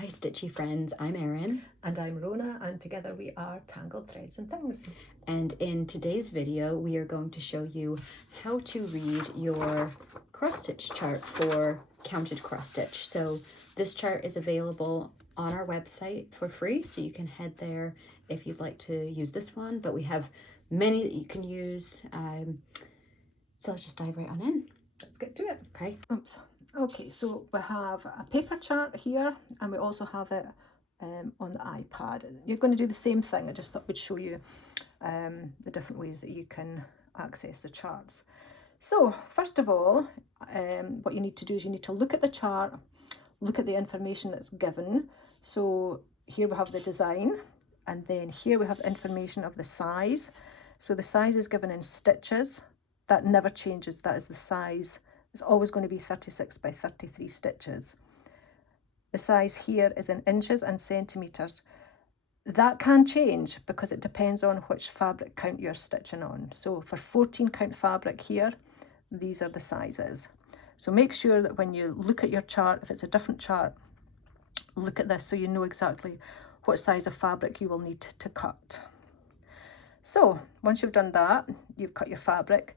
Hi Stitchy friends, I'm Erin. And I'm Rona, and together we are Tangled Threads and Things. And in today's video, we are going to show you how to read your cross stitch chart for counted cross stitch. So this chart is available on our website for free, so you can head there if you'd like to use this one, but we have many that you can use. So let's just dive right on in. Let's get to it. Okay. Oops. Okay, so we have a paper chart here, and we also have it on the iPad. You're going to do the same thing. I just thought we'd show you the different ways that you can access the charts. So first of all, what you need to do is you need to look at the chart, look at the information that's given. So here we have the design, and then here we have information of the size. So the size is given in stitches. That never changes. That is the size. It's always going to be 36 by 33 stitches. The size here is in inches and centimetres. That can change because it depends on which fabric count you're stitching on. So for 14 count fabric here, these are the sizes. So make sure that when you look at your chart, if it's a different chart, look at this so you know exactly what size of fabric you will need to cut. So once you've done that, you've cut your fabric.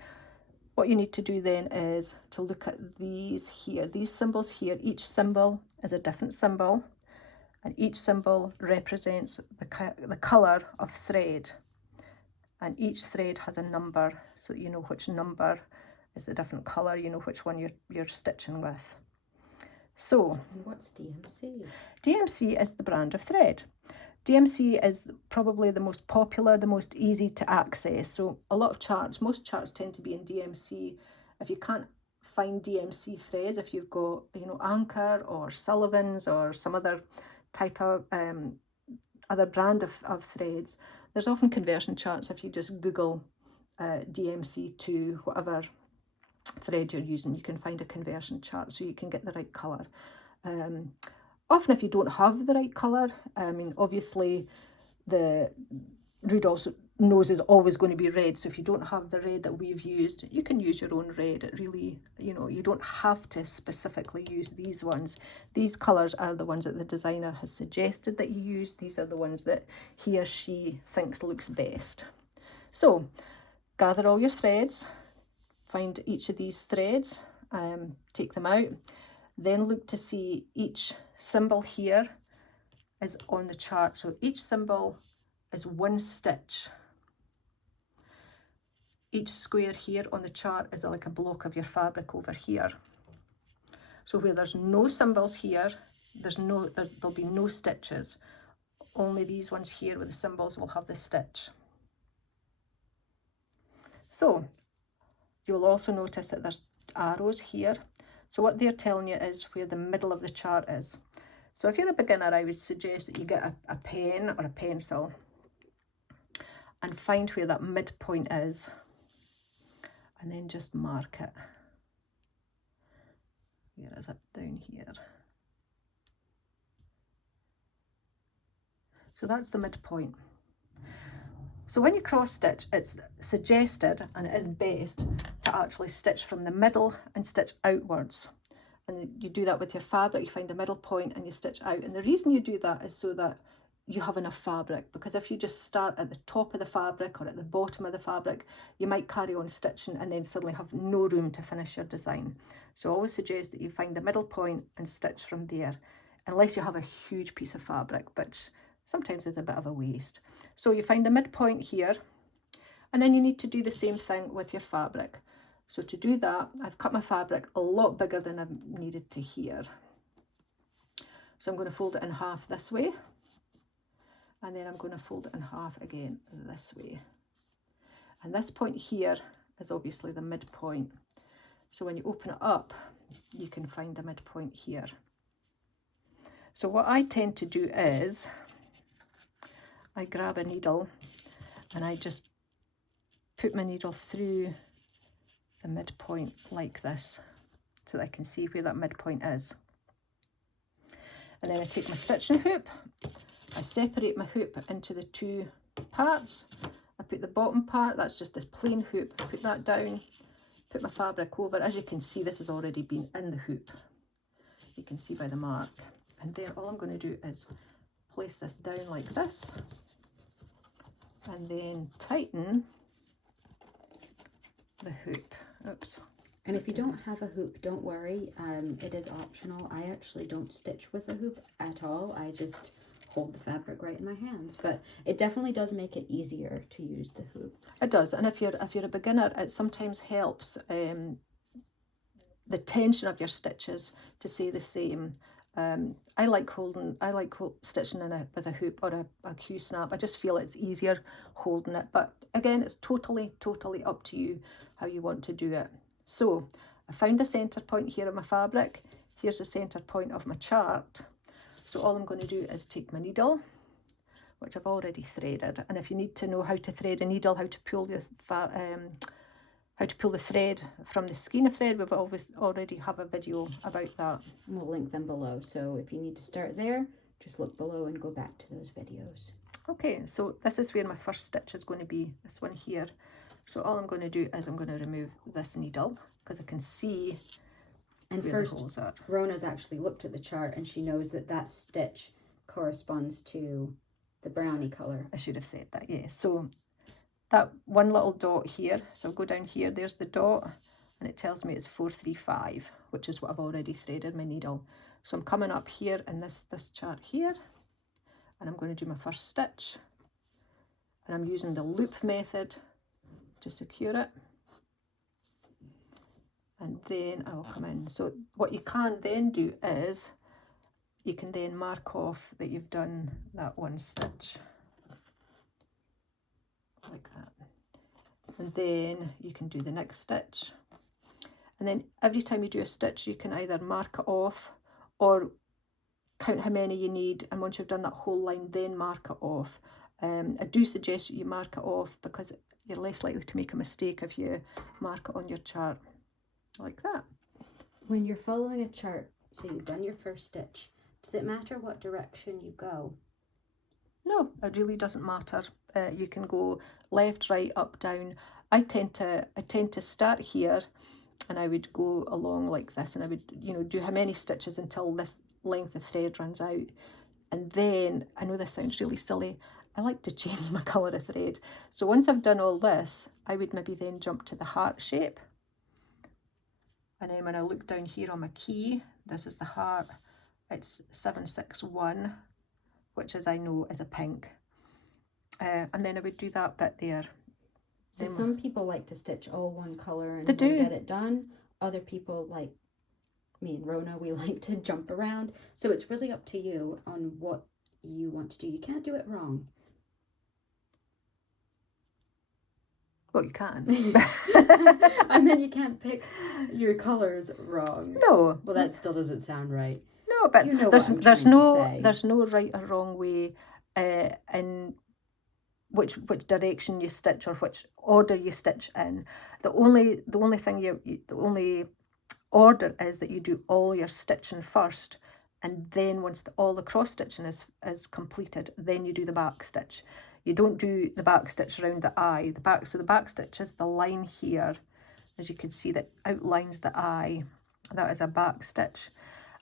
What you need to do then is to look at these here, these symbols here. Each symbol is a different symbol, and each symbol represents the colour of thread, and each thread has a number, so that you know which number is the different colour, you know which one you're stitching with. So What's DMC? DMC is the brand of thread. DMC is probably the most popular, the most easy to access. So a lot of charts, most charts tend to be in DMC. If you can't find DMC threads, if you've got, Anchor or Sullivan's or some other type of other brand of threads, there's often conversion charts. If you just Google DMC to whatever thread you're using, you can find a conversion chart so you can get the right colour. Often if you don't have the right colour, obviously the Rudolph's nose is always going to be red, so if you don't have the red that we've used, you can use your own red. It really, you don't have to specifically use these ones. These colours are the ones that the designer has suggested that you use. These are the ones that he or she thinks looks best. So gather all your threads, find each of these threads, take them out. Then look to see each symbol here is on the chart. So each symbol is one stitch. Each square here on the chart is like a block of your fabric over here. So where there's no symbols here, there'll be no stitches. Only these ones here with the symbols will have the stitch. So you'll also notice that there's arrows here. So what they're telling you is where the middle of the chart is. So if you're a beginner, I would suggest that you get a pen or a pencil and find where that midpoint is, and then just mark it. Where is it? Down here. So that's the midpoint. So when you cross stitch, it's suggested, and it is best, to actually stitch from the middle and stitch outwards. And you do that with your fabric. You find the middle point and you stitch out. And the reason you do that is so that you have enough fabric, because if you just start at the top of the fabric or at the bottom of the fabric, you might carry on stitching and then suddenly have no room to finish your design. So I always suggest that you find the middle point and stitch from there, unless you have a huge piece of fabric, which sometimes is a bit of a waste. So you find the midpoint here, and then you need to do the same thing with your fabric. So to do that, I've cut my fabric a lot bigger than I've needed to here. So I'm going to fold it in half this way, and then I'm going to fold it in half again this way. And this point here is obviously the midpoint. So when you open it up, you can find the midpoint here. So what I tend to do is I grab a needle and I just put my needle through the midpoint like this so that I can see where that midpoint is. And then I take my stitching hoop, I separate my hoop into the two parts. I put the bottom part, that's just this plain hoop, I put that down, put my fabric over. As you can see, this has already been in the hoop. You can see by the mark. And then all I'm going to do is place this down like this, and then tighten the hoop. Oops. And if you don't have a hoop, don't worry. It is optional. I actually don't stitch with a hoop at all. I just hold the fabric right in my hands. But it definitely does make it easier to use the hoop. It does. And if you're a beginner, it sometimes helps the tension of your stitches to stay the same. I like stitching with a hoop or a Q-snap. I just feel it's easier holding it. But again, it's totally up to you how you want to do it. So I found the center point here of my fabric. Here's the center point of my chart. So all I'm going to do is take my needle, which I've already threaded. And if you need to know how to thread a needle, how to pull the thread from the skein of thread, we've already have a video about that. We'll link them below. So if you need to start there, just look below and go back to those videos. Okay, so this is where my first stitch is going to be, this one here. So all I'm going to do is I'm going to remove this needle because I can see. And first, Rona's actually looked at the chart and she knows that that stitch corresponds to the brownie color. I should have said that, yeah. So that one little dot here, so I'll go down here, there's the dot, and it tells me it's 435, which is what I've already threaded my needle. So I'm coming up here in this chart here, and I'm going to do my first stitch, and I'm using the loop method to secure it, and then I'll come in. So what you can then do is you can then mark off that you've done that one stitch like that, and then you can do the next stitch, and then every time you do a stitch you can either mark it off or count how many you need, and once you've done that whole line then mark it off. I do suggest you mark it off because you're less likely to make a mistake if you mark it on your chart like that. When you're following a chart, so you've done your first stitch, does it matter what direction you go? No, it really doesn't matter. You can go left, right, up, down. I tend to start here, and I would go along like this, and I would, do how many stitches until this length of thread runs out. And then, I know this sounds really silly, I like to change my colour of thread. So once I've done all this, I would maybe then jump to the heart shape. And then when I look down here on my key, this is the heart. It's 761, which as I know is a pink. And then I would do that bit there. So some people like to stitch all one colour and they do get it done. Other people, like me and Rona, we like to jump around. So it's really up to you on what you want to do. You can't do it wrong. Well, you can. I mean, you can't pick your colours wrong. No. Well, that still doesn't sound right. No, but you know there's no right or wrong way in which direction you stitch or which order you stitch in. The only order is that you do all your stitching first, and then once all the cross stitching is completed, then you do the back stitch. You don't do the back stitch around the eye. So the back stitch is the line here, as you can see, that outlines the eye. That is a back stitch.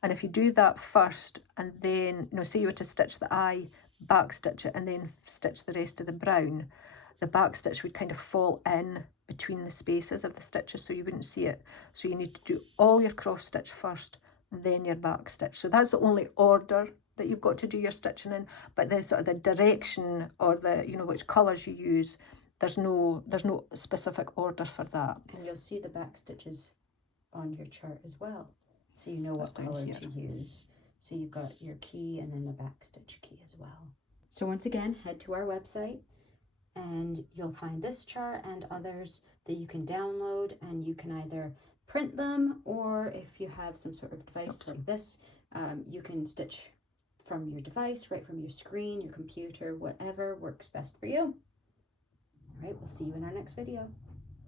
And if you do that first, and then, say you were to stitch the eye, back stitch it, and then stitch the rest of the brown, the back stitch would kind of fall in between the spaces of the stitches, so you wouldn't see it. So you need to do all your cross stitch first, then your back stitch. So that's the only order that you've got to do your stitching in, but the sort of the direction or the which colours you use, there's no specific order for that. And you'll see the back stitches on your chart as well, so you know what colour to use. So you've got your key and then the back stitch key as well. So once again, head to our website and you'll find this chart and others that you can download, and you can either print them, or if you have some sort of device like this, you can stitch from your device, right from your screen, your computer, whatever works best for you. All right, we'll see you in our next video.